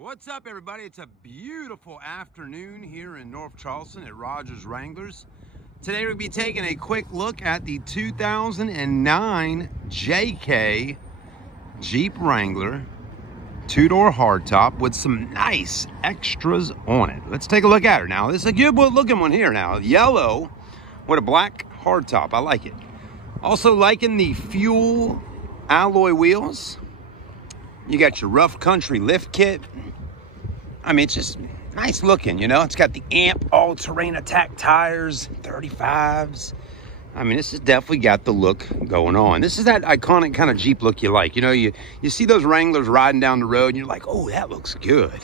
What's up, everybody? It's a beautiful afternoon here in North Charleston at Rodgers Wranglers. Today we'll be taking a quick look at the 2009 JK Jeep Wrangler two-door hardtop with some nice extras on it. Let's take a look at her now. This is a good looking one here now. Yellow with a black hardtop. I like it. Also liking the fuel alloy wheels. You got your rough country lift kit. I mean, it's just nice looking, you know. It's got the AMP all-terrain attack tires, 35s. I mean, this has definitely got the look going on. This is that iconic kind of Jeep look you like. You know, you see those Wranglers riding down the road and you're like, oh, that looks good.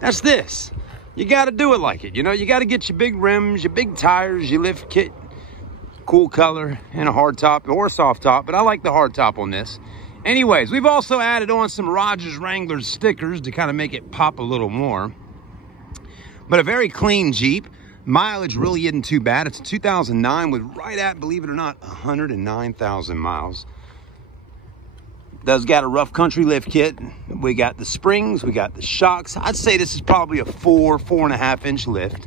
That's this. You got to do it like it. You know, you got to get your big rims, your big tires, your lift kit, cool color, and a hard top or a soft top. But I like the hard top on this. Anyways, we've also added on some Rodgers Wranglers stickers to kind of make it pop a little more. But a very clean Jeep. Mileage really isn't too bad. It's a 2009 with right at, believe it or not, 109,000 miles. Does got a rough country lift kit. We got the springs, we got the shocks. I'd say this is probably a 4.5 inch lift.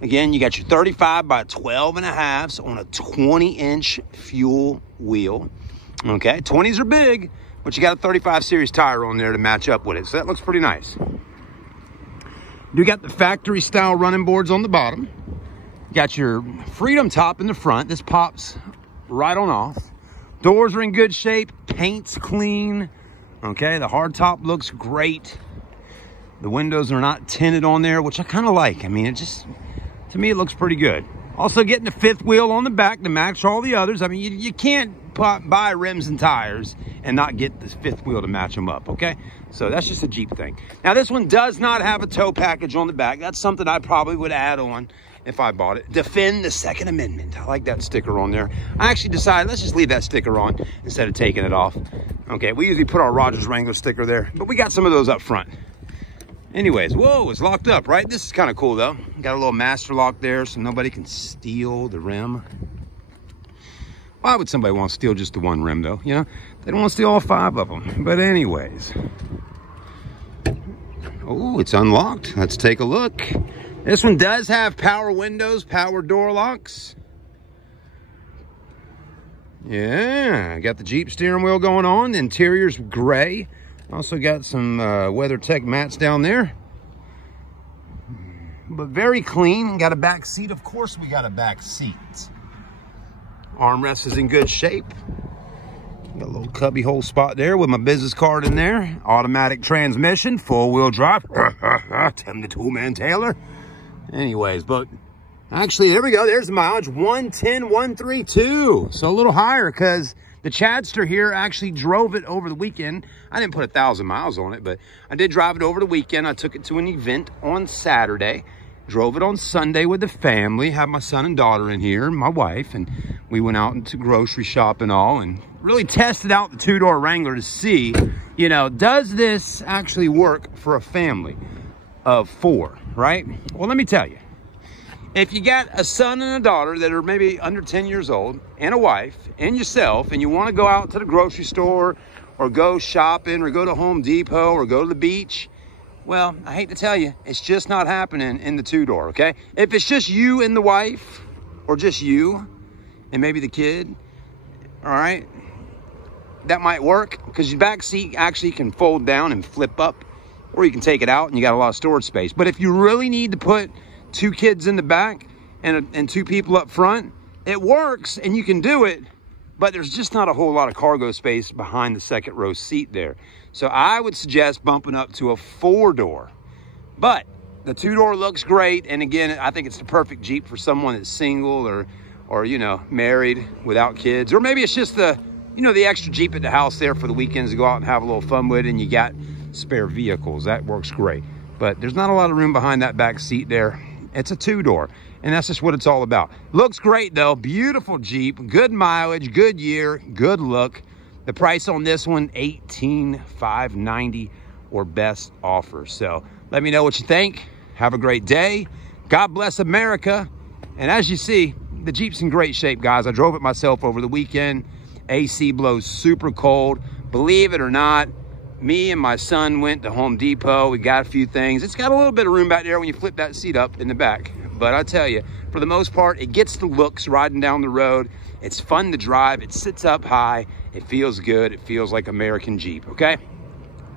Again, you got your 35 by 12.5s on a 20-inch fuel wheel. Okay, 20s are big, but you got a 35 series tire on there to match up with it. So that looks pretty nice. You got the factory style running boards on the bottom. Got your Freedom top in the front. This pops right on off. Doors are in good shape. Paint's clean. Okay, the hard top looks great. The windows are not tinted on there, which I kind of like. I mean, it just, to me, it looks pretty good. Also getting the fifth wheel on the back to match all the others. I mean, you can't buy rims and tires and not get this fifth wheel to match them up, okay? So that's just a Jeep thing. Now, this one does not have a tow package on the back. That's something I probably would add on if I bought it. Defend the Second Amendment. I like that sticker on there. I actually decided, let's just leave that sticker on instead of taking it off. Okay, we usually put our Rodgers Wrangler sticker there, but we got some of those up front. Anyways, whoa, it's locked up, right? This is kind of cool, though. Got a little master lock there so nobody can steal the rim. Why would somebody want to steal just the one rim, though? You know, they don't want to steal all 5 of them. But anyways. Oh, it's unlocked. Let's take a look. This one does have power windows, power door locks. Yeah, got the Jeep steering wheel going on. The interior's gray. Also got some WeatherTech mats down there. But very clean. Got a back seat. Of course we got a back seat. Armrest is in good shape. Got a little cubby hole spot there with my business card in there. Automatic transmission, 4-wheel drive. Tim the Toolman Taylor. Anyways, but actually, there we go. There's the mileage, 110,132. So a little higher because the Chadster here actually drove it over the weekend. I didn't put 1,000 miles on it, but I did drive it over the weekend. I took it to an event on Saturday. Drove it on Sunday with the family. Had my son and daughter in here, my wife, and we went out into grocery shop and all, and really tested out the two-door Wrangler to see, you know, does this actually work for a family of 4, right? Well, let me tell you. If you got a son and a daughter that are maybe under 10 years old, and a wife, and yourself, and you want to go out to the grocery store, or go shopping, or go to Home Depot, or go to the beach, well, I hate to tell you, it's just not happening in the two-door, okay? If it's just you and the wife, or just you, and maybe the kid, all right, that might work, because your back seat actually can fold down and flip up, or you can take it out and you got a lot of storage space. But if you really need to put 2 kids in the back and 2 people up front, it works and you can do it, but there's just not a whole lot of cargo space behind the second row seat there. So I would suggest bumping up to a 4-door. But the 2-door looks great. And again, I think it's the perfect Jeep for someone that's single or you know, married without kids. Or maybe it's just the, you know, the extra Jeep at the house there for the weekends to go out and have a little fun with, and you got spare vehicles. That works great. But there's not a lot of room behind that back seat there. It's a 2-door, and that's just what it's all about. Looks great, though. Beautiful Jeep. Good mileage, good year, good look. The price on this one, $18,590 or best offer. So let me know what you think. Have a great day. God bless America. And as you see, the Jeep's in great shape, guys. I drove it myself over the weekend. AC blows super cold. Believe it or not, Me and my son went to Home Depot. We got a few things. It's got a little bit of room back there when you flip that seat up in the back. But I tell you, for the most part, it gets the looks riding down the road. It's fun to drive. It sits up high. It feels good. It feels like American Jeep, okay?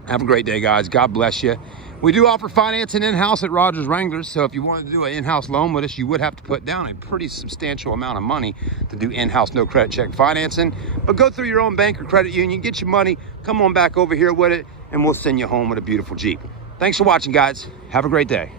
Have a great day, guys. God bless you. We do offer financing in-house at Rodgers Wranglers, so if you wanted to do an in-house loan with us, you would have to put down a pretty substantial amount of money to do in-house no credit check financing. But go through your own bank or credit union, get your money, come on back over here with it, and we'll send you home with a beautiful Jeep. Thanks for watching, guys. Have a great day.